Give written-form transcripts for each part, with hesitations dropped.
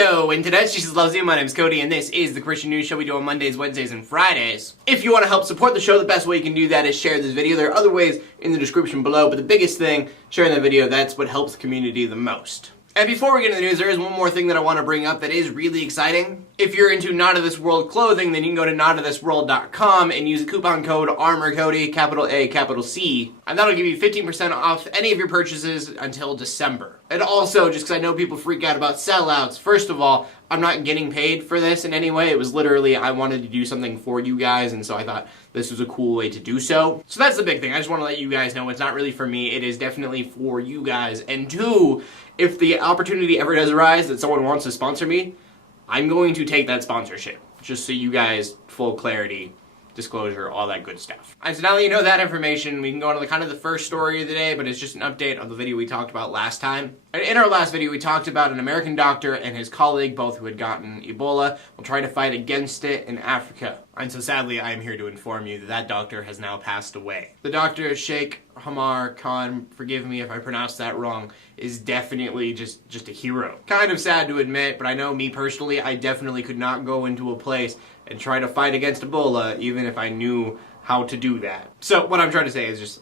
Hello, Internet. Jesus loves you. My name is Cody, and this is the Christian News Show we do on Mondays, Wednesdays, and Fridays. If you want to help support the show, the best way you can do that is share this video. There are other ways in the description below, but the biggest thing, sharing the video, that's what helps the community the most. And before we get into the news, there is one more thing that I want to bring up that is really exciting. If you're into Not of This World clothing, then you can go to notofthisworld.com and use the coupon code ARMORCODY, capital A, capital C, and that'll give you 15% off any of your purchases until December. And also, just because I know people freak out about sellouts, first of all, I'm not getting paid for this in any way. It was literally, I wanted to do something for you guys, and so I thought this was a cool way to do so. So that's the big thing. I just want to let you guys know it's not really for me. It is definitely for you guys. And two, if the opportunity ever does arise that someone wants to sponsor me, I'm going to take that sponsorship. Just so you guys, full clarity, disclosure, all that good stuff. And so now that you know that information, we can go on to the first story of the day, but it's just an update on the video we talked about last time. And in our last video, we talked about an American doctor and his colleague, both who had gotten Ebola, will try to fight against it in Africa. And so sadly, I am here to inform you that that doctor has now passed away. The doctor, Sheikh Hamar Khan, forgive me if I pronounced that wrong, is definitely just a hero. Kind of sad to admit, but I know me personally, I definitely could not go into a place and try to fight against Ebola, even if I knew how to do that. So what I'm trying to say is just,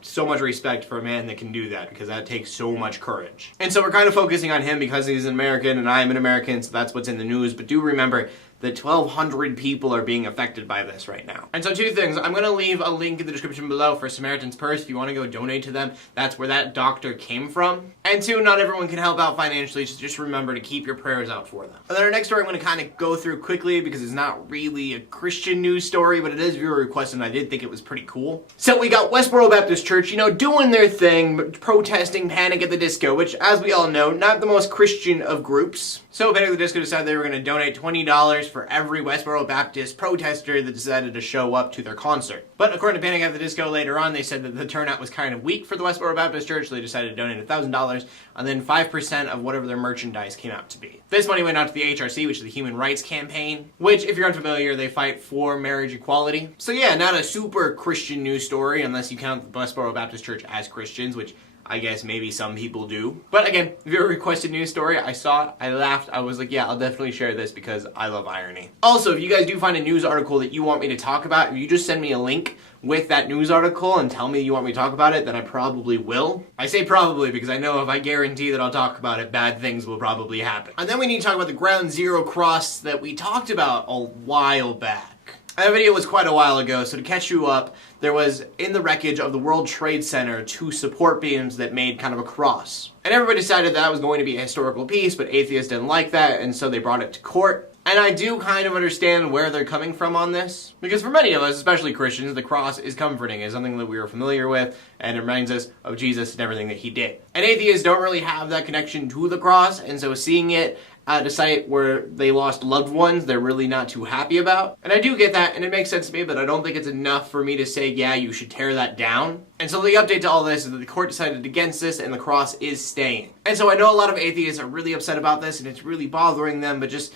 so much respect for a man that can do that, because that takes so much courage. And so we're kind of focusing on him because he's an American and I am an American, so that's what's in the news. But do remember that 1,200 people are being affected by this right now. And so two things. I'm going to leave a link in the description below for Samaritan's Purse if you want to go donate to them. That's where that doctor came from. And two, not everyone can help out financially, so just remember to keep your prayers out for them. And then our next story I'm going to kind of go through quickly because it's not really a Christian news story, but it is viewer requested and I did think it was pretty cool. So we got Westboro Baptist Church, doing their thing, protesting Panic at the Disco, which, as we all know, not the most Christian of groups. So Panic at the Disco decided they were going to donate $20 for every Westboro Baptist protester that decided to show up to their concert. But according to Panic at the Disco later on, they said that the turnout was kind of weak for the Westboro Baptist Church, so they decided to donate $1,000, and then 5% of whatever their merchandise came out to be. This money went out to the HRC, which is the Human Rights Campaign, which, if you're unfamiliar, they fight for marriage equality. So yeah, not a super Christian news story, unless you count the Westboro Baptist Church as Christians, which I guess maybe some people do. But again, if you're a requested news story, I saw it, I laughed, I was like, yeah, I'll definitely share this because I love irony. Also, if you guys do find a news article that you want me to talk about, if you just send me a link with that news article and tell me you want me to talk about it, then I probably will. I say probably because I know if I guarantee that I'll talk about it, bad things will probably happen. And then we need to talk about the Ground Zero cross that we talked about a while back. That video was quite a while ago, so to catch you up, there was in the wreckage of the World Trade Center 2 support beams that made kind of a cross. And everybody decided that was going to be a historical piece, but atheists didn't like that, and so they brought it to court. And I do kind of understand where they're coming from on this, because for many of us, especially Christians, the cross is comforting. It's something that we are familiar with, and it reminds us of Jesus and everything that he did. And atheists don't really have that connection to the cross, and so seeing it at a site where they lost loved ones, they're really not too happy about. And I do get that, and it makes sense to me, but I don't think it's enough for me to say, yeah, you should tear that down. And so the update to all this is that the court decided against this, and the cross is staying. And so I know a lot of atheists are really upset about this, and it's really bothering them, but just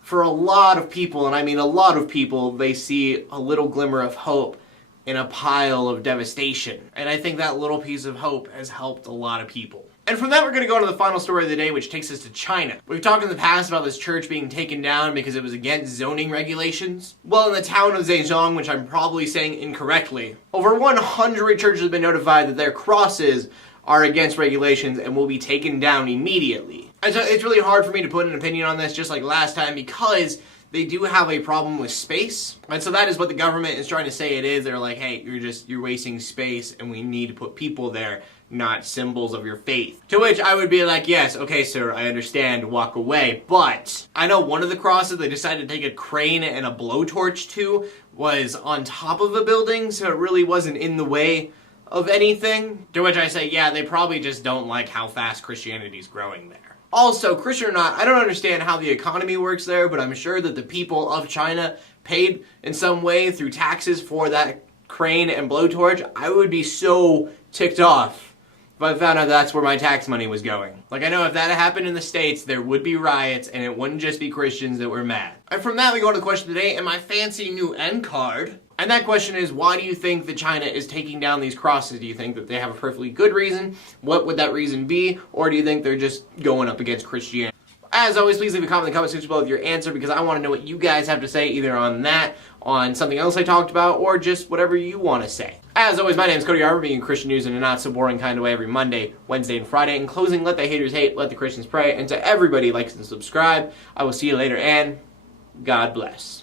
for a lot of people, and I mean a lot of people, they see a little glimmer of hope in a pile of devastation. And I think that little piece of hope has helped a lot of people. And from that, we're going to go to the final story of the day, which takes us to China. We've talked in the past about this church being taken down because it was against zoning regulations. Well, in the town of Zhejiang, which I'm probably saying incorrectly, over 100 churches have been notified that their crosses are against regulations and will be taken down immediately. And so it's really hard for me to put an opinion on this, just like last time, because they do have a problem with space. And so that is what the government is trying to say it is. They're like, hey, you're wasting space and we need to put people there, not symbols of your faith. To which I would be like, yes, okay, sir, I understand, walk away. But I know one of the crosses they decided to take a crane and a blowtorch to was on top of a building, so it really wasn't in the way of anything. To which I say, yeah, they probably just don't like how fast Christianity's growing there. Also, Christian or not, I don't understand how the economy works there, but I'm sure that the people of China paid in some way through taxes for that crane and blowtorch. I would be so ticked off if I found out that's where my tax money was going. Like, I know if that happened in the States, there would be riots, and it wouldn't just be Christians that were mad. And from that, we go to the question of the day and my fancy new end card. And that question is, why do you think that China is taking down these crosses? Do you think that they have a perfectly good reason? What would that reason be? Or do you think they're just going up against Christianity? As always, please leave a comment in the comment section below with your answer, because I want to know what you guys have to say, either on that, on something else I talked about, or just whatever you want to say. As always, my name is Cody, bringing Christian news in a not so boring kind of way every Monday, Wednesday, and Friday. In closing, let the haters hate, let the Christians pray, and to everybody likes and subscribe, I will see you later, and God bless.